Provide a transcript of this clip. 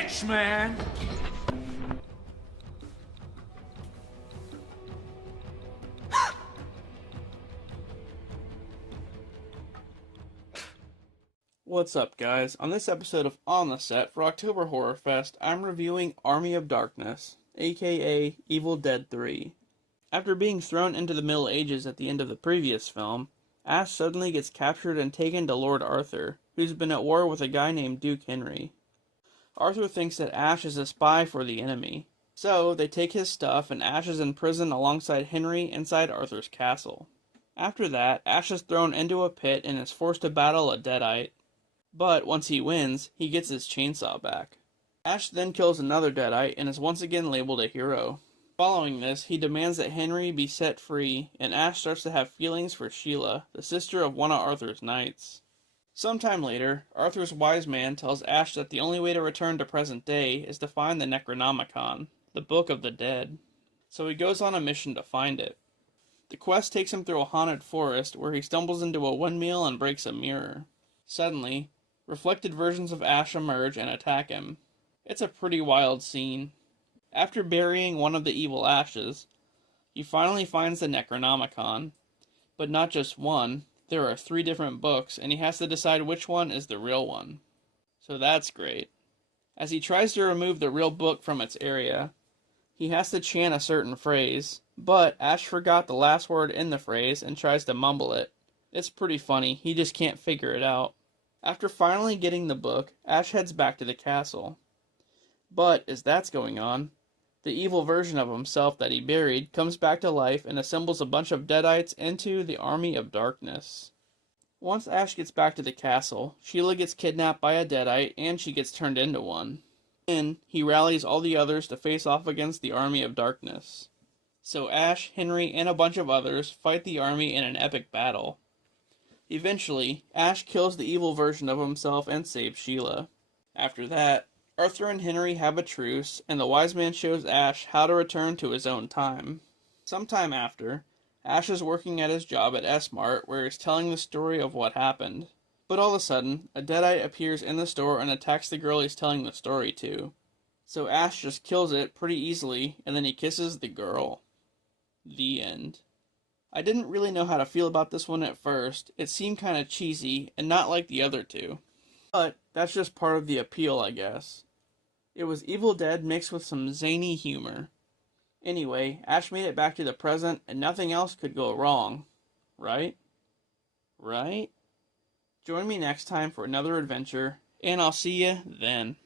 bitch, man! What's up, guys? On this episode of On the Set for October Horrorfest, I'm reviewing Army of Darkness, aka Evil Dead 3. After being thrown into the Middle Ages at the end of the previous film, Ash suddenly gets captured and taken to Lord Arthur, who's been at war with a guy named Duke Henry. Arthur thinks that Ash is a spy for the enemy, so they take his stuff and Ash is in prison alongside Henry inside Arthur's castle. After that, Ash is thrown into a pit and is forced to battle a Deadite. But once he wins, he gets his chainsaw back. Ash then kills another Deadite and is once again labeled a hero. Following this, he demands that Henry be set free, and Ash starts to have feelings for Sheila, the sister of one of Arthur's knights. Sometime later, Arthur's wise man tells Ash that the only way to return to present day is to find the Necronomicon, the Book of the Dead. So he goes on a mission to find it. The quest takes him through a haunted forest where he stumbles into a windmill and breaks a mirror. Suddenly, reflected versions of Ash emerge and attack him. It's a pretty wild scene. After burying one of the evil Ashes, he finally finds the Necronomicon. But not just one, there are 3 different books, and he has to decide which one is the real one. So that's great. As he tries to remove the real book from its area, he has to chant a certain phrase, but Ash forgot the last word in the phrase and tries to mumble it. It's pretty funny, he just can't figure it out. After finally getting the book, Ash heads back to the castle. But, as that's going on, the evil version of himself that he buried comes back to life and assembles a bunch of Deadites into the Army of Darkness. Once Ash gets back to the castle, Sheila gets kidnapped by a Deadite and she gets turned into one. Then, he rallies all the others to face off against the Army of Darkness. So Ash, Henry, and a bunch of others fight the army in an epic battle. Eventually, Ash kills the evil version of himself and saves Sheila. After that, Arthur and Henry have a truce, and the wise man shows Ash how to return to his own time. Sometime after, Ash is working at his job at s-mart where he's telling the story of what happened. But all of a sudden, a Deadite appears in the store and attacks the girl he's telling the story to. So Ash just kills it pretty easily, and then he kisses the girl. The end. I didn't really know how to feel about this one at first. It seemed kind of cheesy, and not like the other 2. But that's just part of the appeal, I guess. It was Evil Dead mixed with some zany humor. Anyway, Ash made it back to the present, and nothing else could go wrong. Right? Right? Join me next time for another adventure, and I'll see you then.